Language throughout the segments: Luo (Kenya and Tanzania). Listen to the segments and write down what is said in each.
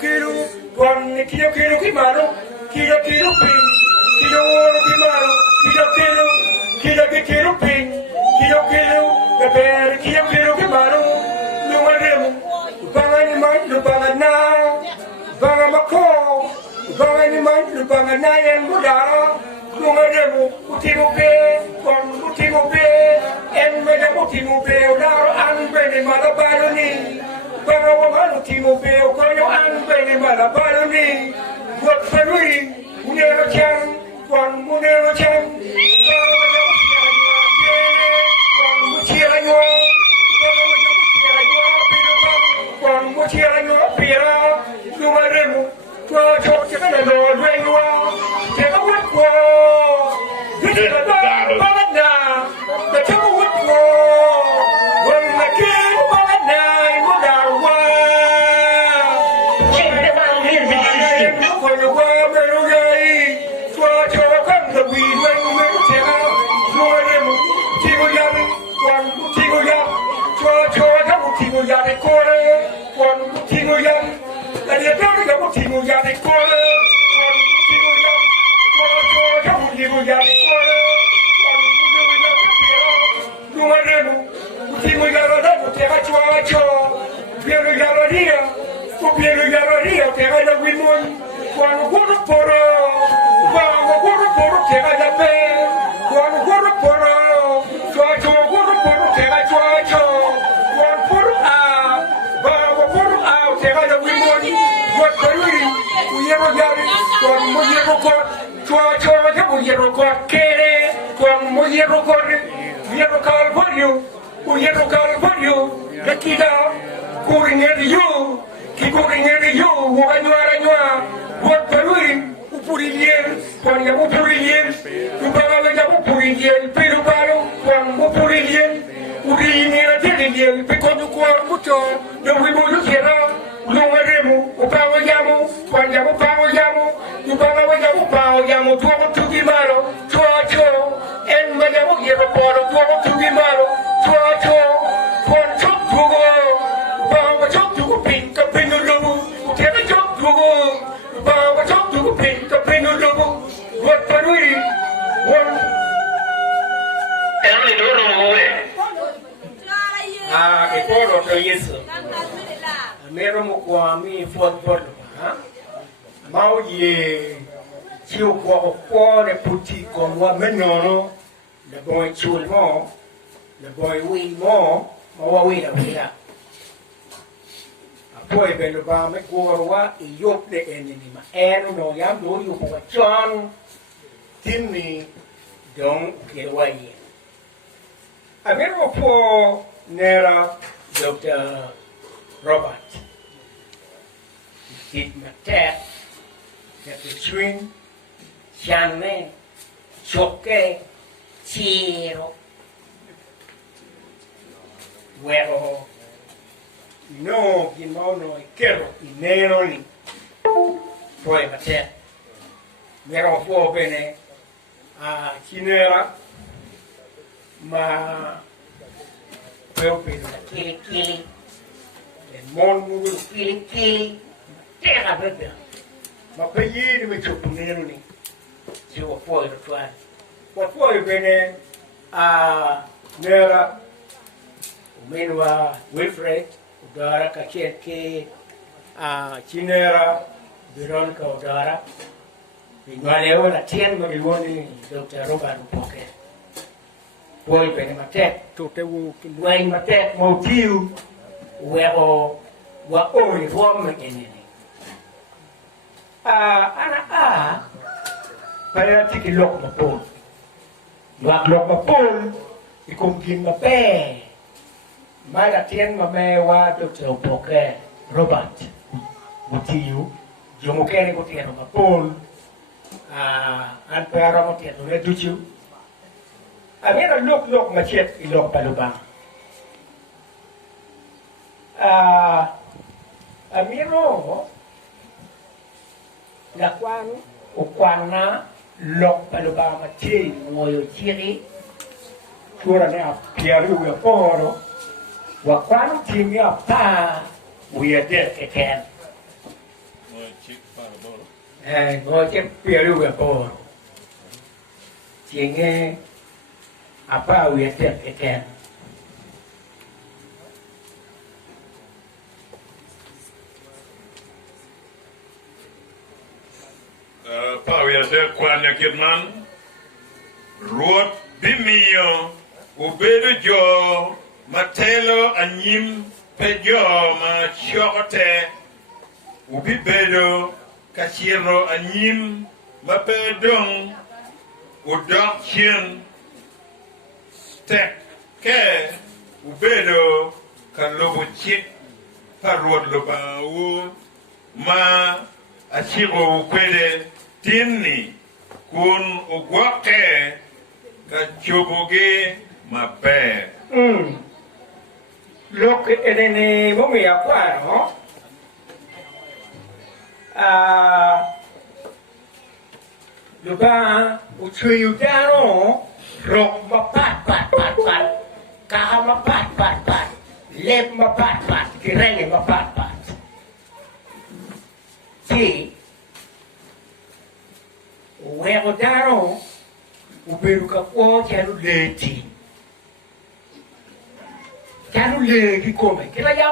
kilo, one kilo kimaro, kilo pin, kilo kimaro, kilo pin, kilo, the bear, kilo kimaro, no one, bangani man, no bangana, bangamako, bangani man, no bangana and mudara, no one, utimupe, one utimupe, and madam utimupe, and Benny Malabaroni. Bangawamano Timobeo, Koyo and Benny Malabaroni, what Ferry, Munero Chan, one Munero Chan, one Mutiano, Pira, Numaremu, Twacho, Lord, where you are, take a wood war, this is a Bagana, the Temple Wood War, when the king Bagana. Timmy, don't get away. I remember for Nera, Dr. Robert. He did my tap, that the swing, Shanley, Choke, Chiro. Well, no, no, quiero, y nero, poi ma te, nero fuo bene, a chinera, ma poi bene, kili, e mon kili, terra bene, ma per ieri mi c'ho nero lì, si va fuori da qua, ma fuori bene, a nera, meno a Wilfred, udara kachet ke a chinera Veronica udara binwaleo la tien magilwoni Dr. Robert Poke poi bene matek to te wu kinwai matek motiu wero wa oi rom enene ana para tiki lok mapol lok mapol ikumkin mape mai la tien ma me wa Dr. Poke Robert Mutiu jomo kene ko tien ma pol an para mo tien le duchu amira lok ma chet I lok paluba amiro la kwan o kwana lok paluba ma che moyo chiri sura ne a piaru e poro wa kwano timia pa we are dead again ngồi chiếc bia lưu về bò chỉ nghe apa uyat cái kẹn pa uyat kwan yakit man ruot bimio ubedo jo matelo anyim pejo ma chokote ubibedo kachiro anyim mapedong udok chien stek ke ubedo kalobo chik parwot loba u ma achiro ukwede tinni kun ugwake kachoboge maber lo que en mo me acuerdo lo ba u chui u dano rok ma pat ka ma pat lep ma pat kireng ma pat si uwego dano uberu ka ko chalu leti chalu leti come kila ya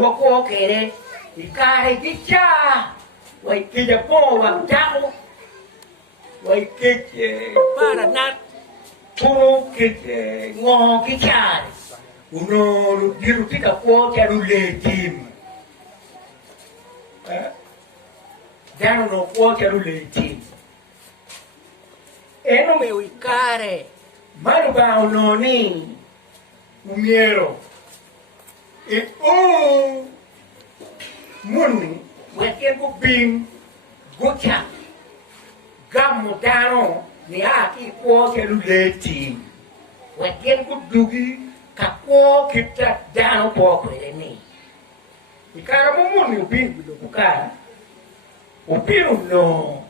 wa ko kere ikare kicha wai kija po wa tao wai kije para nat tumo kije ngo kicha uno diru tika ko chalu leti dano no ko chalu leti eno me uicare mano ba unoni umiero e mun weke go bim go cha gamo dano ni aki ko ke leti weke go dugi ka ko kita dano po ko ni ikara mun ni bim go ka opino no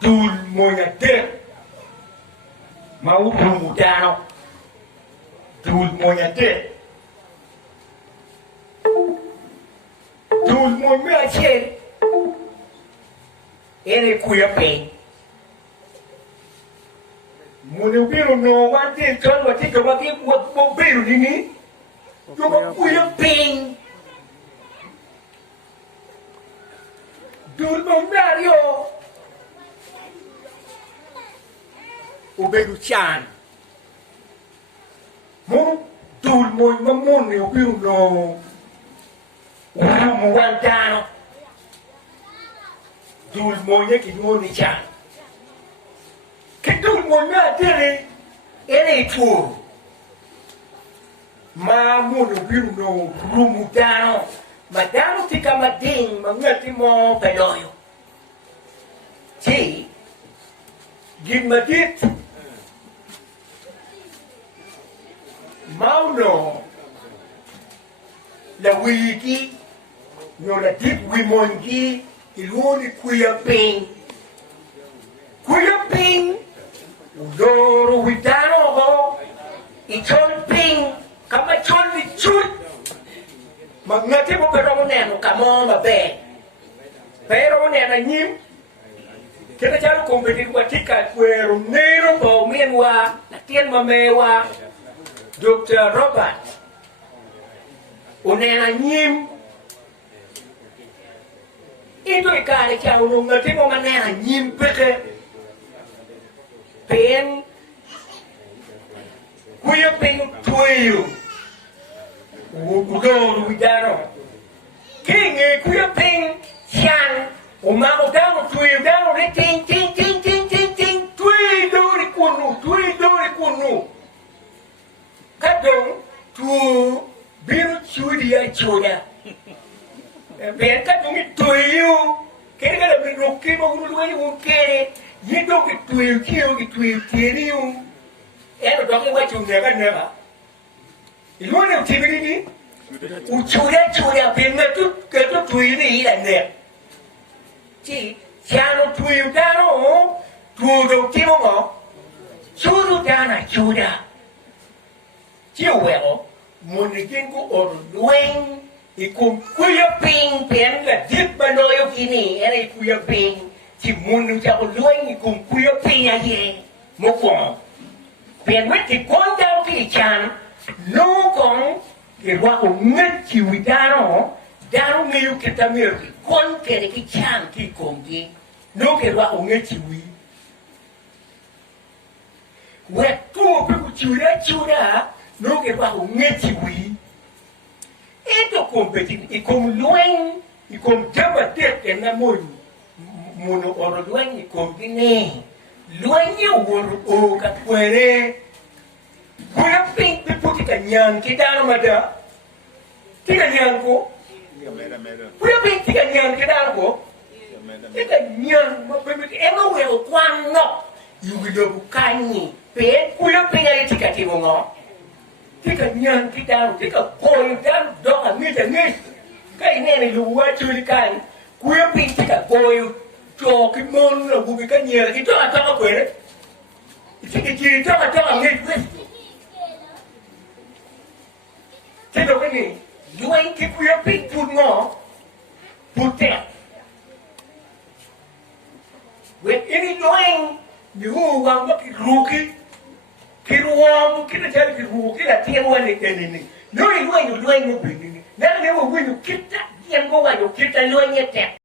dul moya de mau dano dul moya de dul moya che ere kuya pe mo biro no wante ton wati ko wati mo biro nini yo kuya pe dul moya yo uberu chan mo dul moy mamon ne uberu no umu wantano dul moy ki ngoni chan ke dul moy na tere ere tu ma mo no uberu no rumu dano madano tika mading mangati mo peloyo si gimadit Mauno la wiki no la dit wimongi iluni kuya ping udoro witano ho ichon ping kama chon ni chut mangati mo pero neno kamo mabe pero neno nyim kita jaru kompetit watika kwero nero po mienwa na tien mamewa Dr. Robert unena nyim itu ikare cha ununga timo manena nyim peke pen kuya pen tuyo udo widaro kinge kuya pen chan umamo dano tuyo dano re ting tuyo dori kunu kadong tu biru chudi ya choda ben kadong tuyo kere kada biru kimo gulu wani ukere yido ki tuyo kiriu eno doki wachi unega neba ilone utibiri ni uchoda ben ngatu kato tuyo ni ila neba chi chano tuyo dano tuyo kimo mo chudu dana choda chiều wẹo một người kiên của ổn lueng ikum kuya ping pen la dip banoyo kini ere kuya ping ti mundu cha ko lueng ikum kuya ping aye mo ko pen wet ti kon down ti chan no kon ke wa ko nget ti widano dano ngeyo kita mer kon kere ki chan ki kongi no ke wa ko nget ti wi wet tu pe ku chura no ke wa ko nget ti wi ito competition ikom lueng ikom jabatet na mono oro lueng ikom gini lueng yo woro o ka kwere kuya pink piputi ka nyang kita mada tika nyang ko kuya pink tika nyang kita ko tika nyang mapemit eno we kwan no yugido bukanyi pe kuya pink ali tika tibongo tika nyan kita tika koy dan doka mita ngis kai nene luwa chuli kan kuya pin tika koy to ki mon la bubi ka nyela ki to ata ko re tika ki to ata ngis wes tika ko ni luwa ki kuya pin put ngo putte we ini luwa ni hu wa ma ki ruki kiruam kita cari kiru kita tiang ni ni no luai mo bini na ne mo winu kita yang mo wa kita luai tek